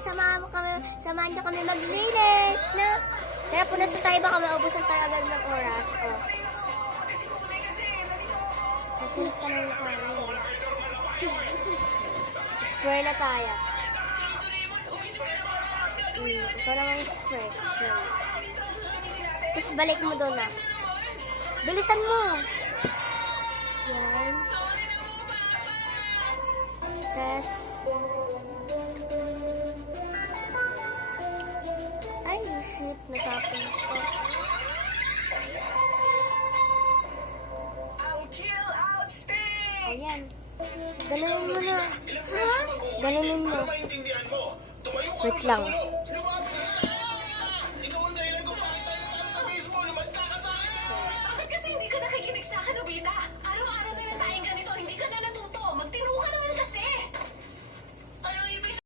samahan niyo kami maglinis, no? Kaya punas na tayo, baka maubusan tayo agad ng oras. Oh. Punas ka na kami. Spray na tayo. Ikaw naman spray. Tapos balik mo doon na. Bilisan mo. Yan. Tapos ay, shit. Natapon ko. Ayan. Ganunin mo na. Ha? Ganunin mo. Wait lang. Bakit kasi hindi ka nakikinig sa akin, Nobita?